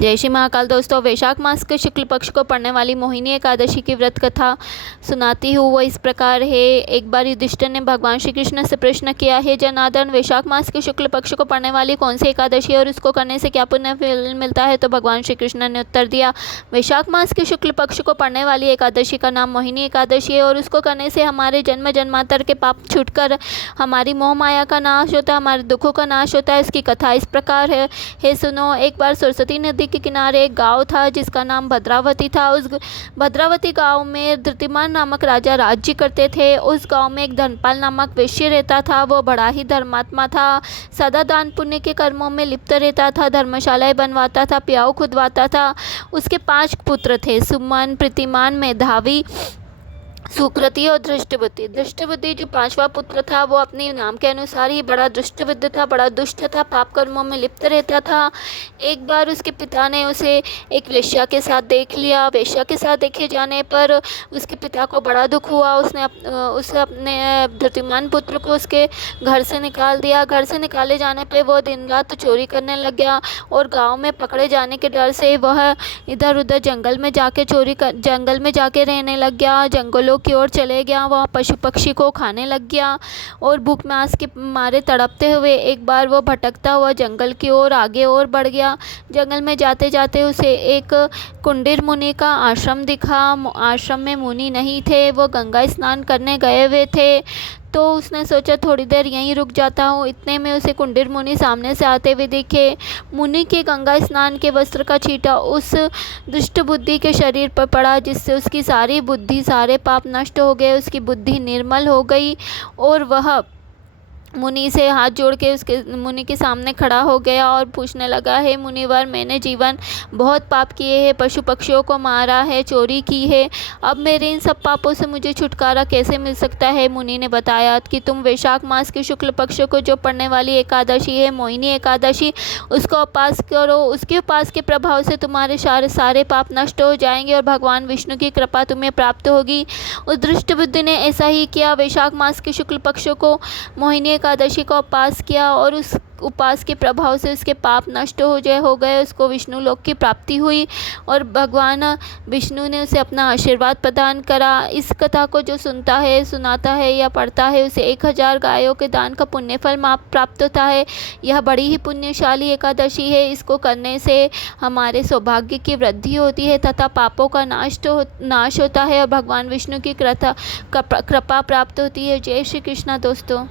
जय श्री महाकाल। दोस्तों, वैशाख मास के शुक्ल पक्ष को पड़ने वाली मोहिनी एकादशी की व्रत कथा सुनाती हूँ। वो इस प्रकार है। एक बार युधिष्ठिर ने भगवान श्री कृष्ण से प्रश्न किया है, जनार्दन, वैशाख मास के शुक्ल पक्ष को पड़ने वाली कौन सी एकादशी है और उसको करने से क्या पुण्य फल मिलता है? तो भगवान श्री कृष्ण ने उत्तर दिया, वैशाख मास के शुक्ल पक्ष को पड़ने वाली एकादशी का नाम मोहिनी एकादशी है और उसको करने से हमारे जन्म जन्मांतर के पाप छूटकर हमारी मोह माया का नाश होता है, हमारे दुखों का नाश होता है। इसकी कथा इस प्रकार है सुनो। एक बार सरस्वती नदी के किनारे एक गांव था जिसका नाम भद्रावती था। उस भद्रावती गांव में धृतिमान नामक राजा राज्य करते थे। उस गांव में एक धनपाल नामक वैश्य रहता था। वो बड़ा ही धर्मात्मा था, सदा दान पुण्य के कर्मों में लिप्त रहता था, धर्मशालाएं बनवाता था, प्याऊ खुदवाता था। उसके 5 पुत्र थे, सुमन, प्रतिमान, मेधावी, सुकृति और दृष्टबुद्धि। दृष्टबुद्धि जो 5वां पुत्र था वो अपने नाम के अनुसार ही बड़ा दृष्टबुद्धि था, बड़ा दुष्ट था, पाप कर्मों में लिप्त रहता था। एक बार उसके पिता ने उसे एक वेश्या के साथ देख लिया। वेश्या के साथ देखे जाने पर उसके पिता को बड़ा दुख हुआ। उसे अपने धृतिमान पुत्र को उसके घर से निकाल दिया। घर से निकाले जाने पर वो दिन रात चोरी करने लग गया और गाँव में पकड़े जाने के डर से वह इधर उधर जंगल में जाके रहने लग गया। जंगलों की ओर चले गया, वहाँ पशु पक्षी को खाने लग गया और भूख प्यास के मारे तड़पते हुए एक बार वो भटकता हुआ जंगल की ओर आगे और बढ़ गया। जंगल में जाते जाते उसे एक कुंडीर मुनि का आश्रम दिखा। आश्रम में मुनि नहीं थे, वो गंगा स्नान करने गए हुए थे। तो उसने सोचा थोड़ी देर यहीं रुक जाता हूँ। इतने में उसे कुंडीर मुनि सामने से आते हुए दिखे। मुनि के गंगा स्नान के वस्त्र का छींटा उस दुष्ट बुद्धि के शरीर पर पड़ा, जिससे उसकी सारी बुद्धि, सारे पाप नष्ट हो गए। उसकी बुद्धि निर्मल हो गई और वह मुनि से हाथ जोड़ के मुनि के सामने खड़ा हो गया और पूछने लगा, है मुनिवर, मैंने जीवन बहुत पाप किए हैं, पशु पक्षियों को मारा है, चोरी की है। अब मेरे इन सब पापों से मुझे छुटकारा कैसे मिल सकता है? मुनि ने बताया कि तुम वैशाख मास के शुक्ल पक्ष को जो पड़ने वाली एकादशी है, मोहिनी एकादशी, उसको उपास करो। उसके उपास के प्रभाव से तुम्हारे सारे पाप नष्ट हो जाएंगे और भगवान विष्णु की कृपा तुम्हें प्राप्त होगी। उस दृष्ट बुद्धि ने ऐसा ही किया। वैशाख मास के शुक्ल पक्ष को मोहिनी एकादशी का उपास किया और उस उपास के प्रभाव से उसके पाप नष्ट हो गए। उसको विष्णु लोक की प्राप्ति हुई और भगवान विष्णु ने उसे अपना आशीर्वाद प्रदान करा। इस कथा को जो सुनता है, सुनाता है या पढ़ता है, उसे 1000 गायों के दान का पुण्य फल प्राप्त होता है। यह बड़ी ही पुण्यशाली एकादशी है। इसको करने से हमारे सौभाग्य की वृद्धि होती है तथा पापों का नाश होता है और भगवान विष्णु की कृपा प्राप्त होती है। जय श्री कृष्ण दोस्तों।